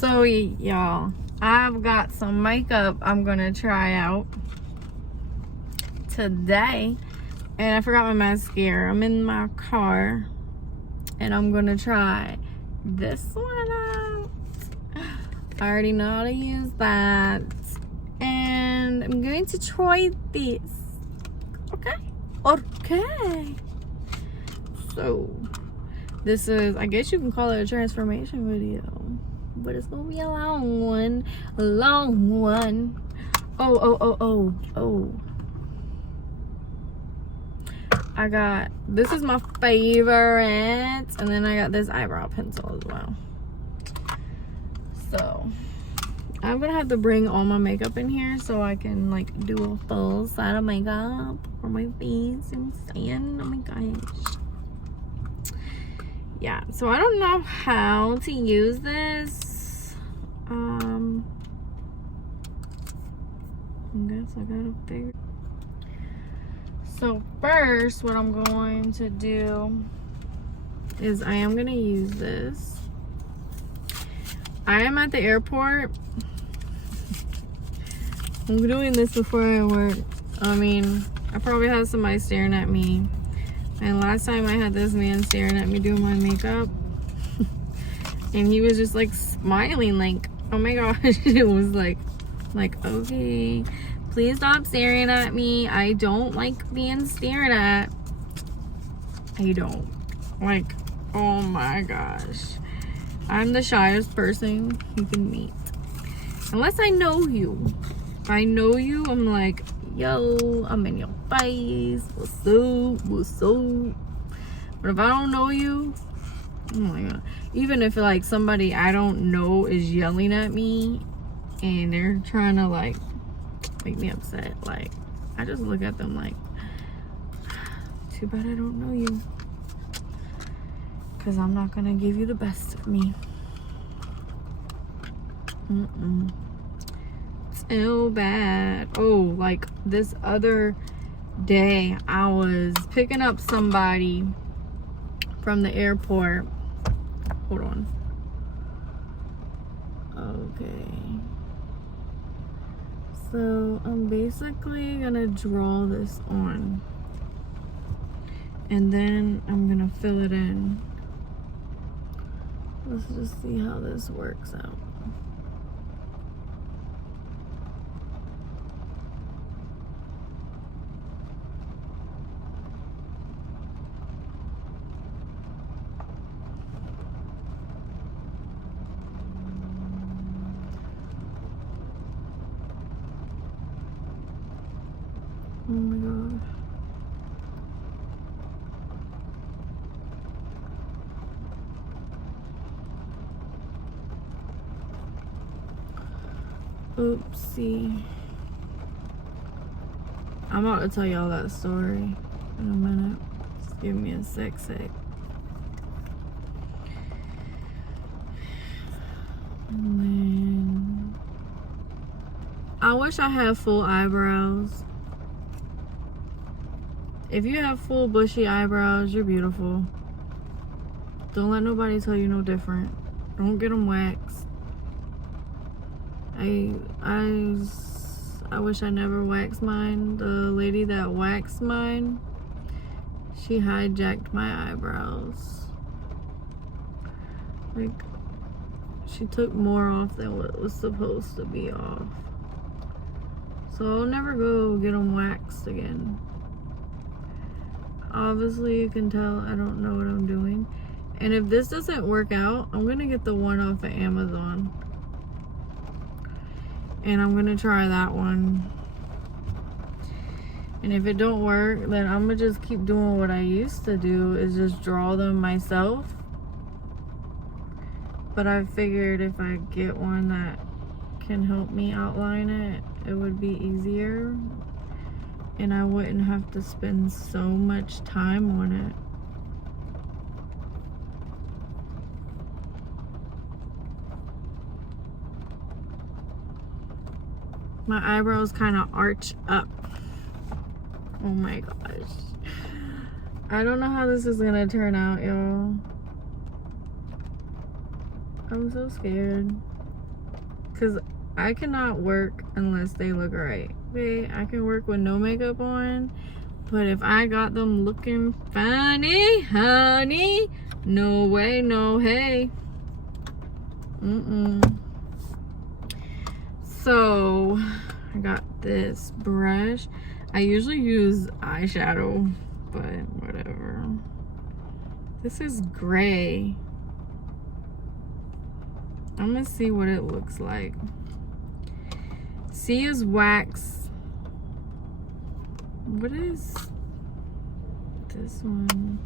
So y'all, I've got some makeup I'm gonna try out today, and I forgot my mascara. I'm in my car and I'm gonna try this one out. I already know how to use that, and I'm going to try this. Okay, so this is, I guess you can call it a transformation video, but it's gonna be a long one. Oh. I got, this is my favorite, and then I got this eyebrow pencil as well. So I'm gonna have to bring all my makeup in here so I can like do a full set of makeup for my face. I'm saying, oh my gosh. Yeah, so I don't know how to use this. I guess I gotta figure. So first, what I'm going to do is I am gonna use this. I am at the airport. I'm doing this before I work. I mean, I probably have somebody staring at me. And last time I had this man staring at me doing my makeup. And he was just like smiling, like, oh my gosh. It was like, okay, please stop staring at me. I don't like being stared at. I don't. Like, oh my gosh. I'm the shyest person you can meet. Unless I know you. If I know you, I'm like, yo, I'm in your face. What's up? But if I don't know you, oh my god. Even if like somebody I don't know is yelling at me and they're trying to like make me upset, like I just look at them like, too bad I don't know you, because I'm not gonna give you the best of me. So bad. Oh, like this other day I was picking up somebody from the airport. Hold on. Okay. So I'm basically gonna draw this on, and then I'm gonna fill it in. Let's just see how this works out. Oh my gosh. Oopsie. I'm about to tell y'all that story in a minute. Just give me a sec. And then I wish I had full eyebrows. If you have full bushy eyebrows, you're beautiful. Don't let nobody tell you no different. Don't get them waxed. I wish I never waxed mine. The lady that waxed mine, she hijacked my eyebrows. Like, she took more off than what was supposed to be off. So I'll never go get them waxed again. Obviously, you can tell I don't know what I'm doing. And if this doesn't work out, I'm gonna get the one off of Amazon. And I'm gonna try that one. And if it don't work, then I'm gonna just keep doing what I used to do, is just draw them myself. But I figured if I get one that can help me outline it, it would be easier. And I wouldn't have to spend so much time on it. My eyebrows kind of arch up. Oh my gosh. I don't know how this is gonna turn out, y'all. I'm so scared. Because I cannot work unless they look right. Okay, I can work with no makeup on, but if I got them looking funny, honey, no way, no hey. So I got this brush. I usually use eyeshadow, but whatever. This is gray. I'm gonna see what it looks like. C is wax. What is this one?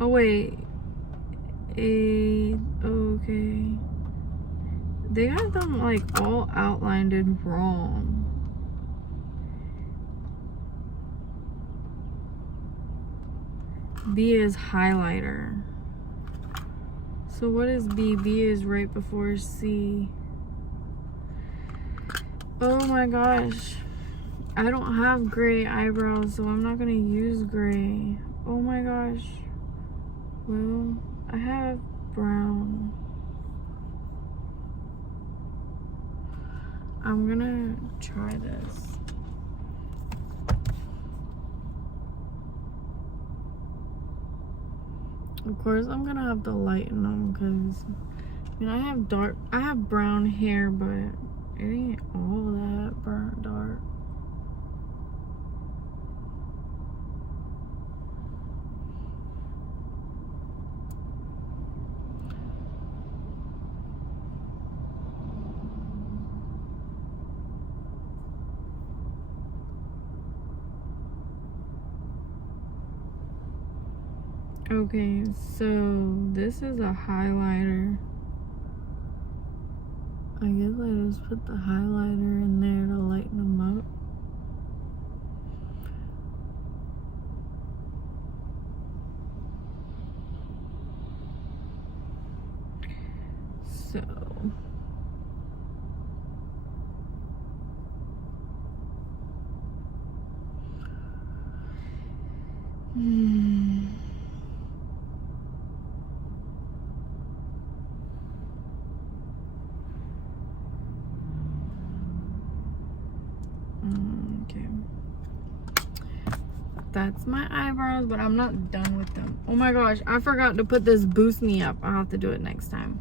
Oh wait. Okay. They got them like all outlined wrong. B is highlighter. So what is B? B is right before C. Oh my gosh. I don't have gray eyebrows, so I'm not gonna use gray. Oh my gosh. Well, I have brown. I'm gonna try this. Of course, I'm gonna have to lighten them because, I mean, I have brown hair, but it ain't all that burnt dark. Okay, so this is a highlighter. I guess I just put the highlighter in there to lighten them up. So okay. That's my eyebrows, but I'm not done with them. Oh my gosh, I forgot to put this Boost Me Up. I'll have to do it next time.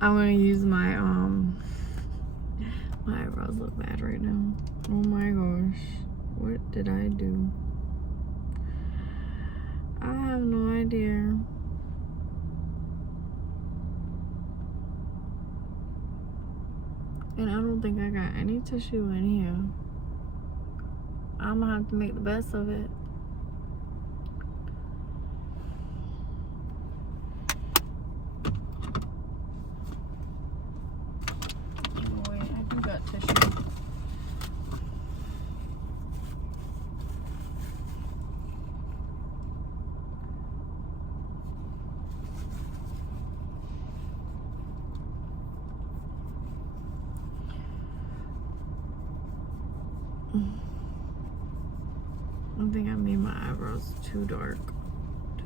I'm gonna use my my eyebrows look bad right now. Oh my gosh, what did I do? I have no idea. And I don't think I got any tissue in here. I'm gonna have to make the best of it. Oh wait, I do got tissue. I think I made my eyebrows too dark.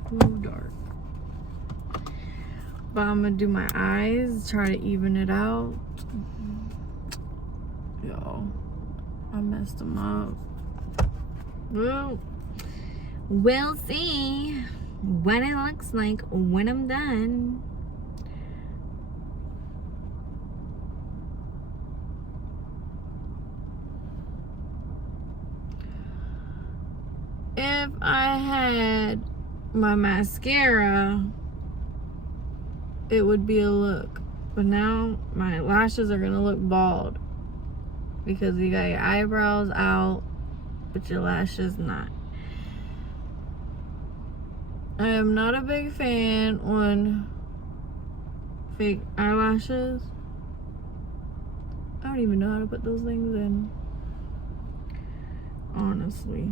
Too dark. But I'm gonna do my eyes, try to even it out. Yo, I messed them up. Well, we'll see what it looks like when I'm done. If I had my mascara, it would be a look. But now my lashes are gonna look bald because you got your eyebrows out, but your lashes not. I am not a big fan on fake eyelashes. I don't even know how to put those things in, honestly.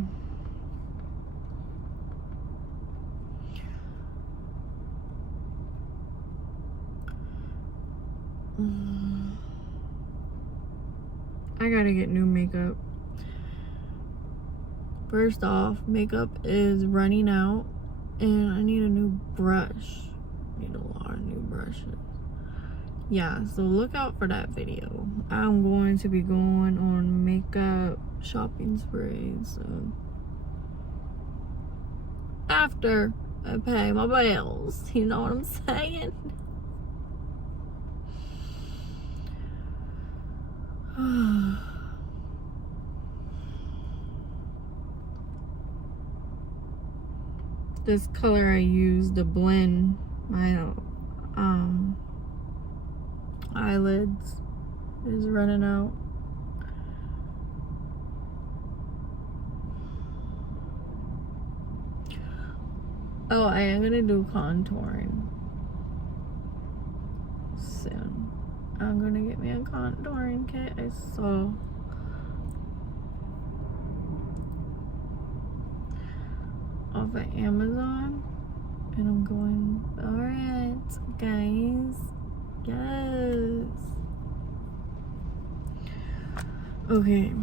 I gotta get new makeup. First off, makeup is running out and I need a new brush. need a lot of new brushes. Yeah, so look out for that video. I'm going to be going on makeup shopping sprees soon. After I pay my bills, you know what I'm saying? This color I use to blend my eyelids is running out. Oh, I am gonna do contouring soon. I'm gonna get me a contouring kit. I saw off of Amazon, and I'm going, all right, guys, yes. Okay,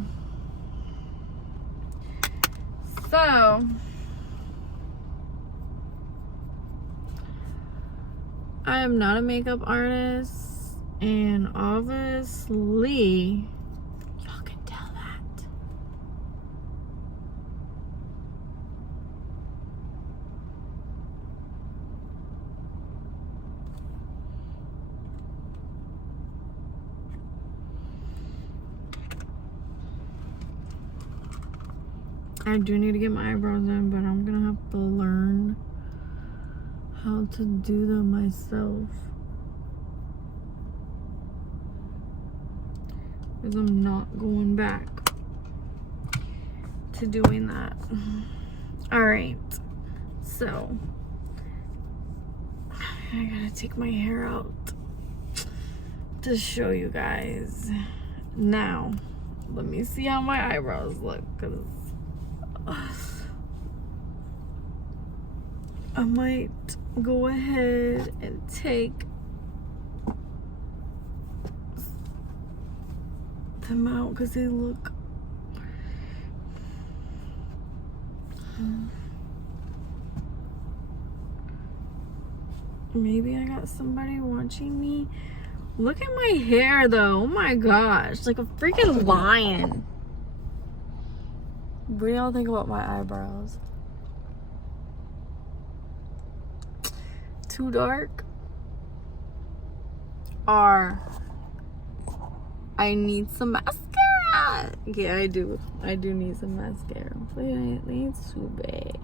so I am not a makeup artist, and obviously y'all can tell that. I do need to get my eyebrows done, but I'm gonna have to learn how to do them myself, because I'm not going back to doing that. All right, so I gotta take my hair out to show you guys. Now let me see how my eyebrows look, because I might go ahead and take them out because they look maybe I got somebody watching me. Look at my hair though. Oh my gosh, like a freaking lion. What do y'all think about my eyebrows? Too dark? Or I need some mascara? Yeah, I do need some mascara, but it ain't too bad.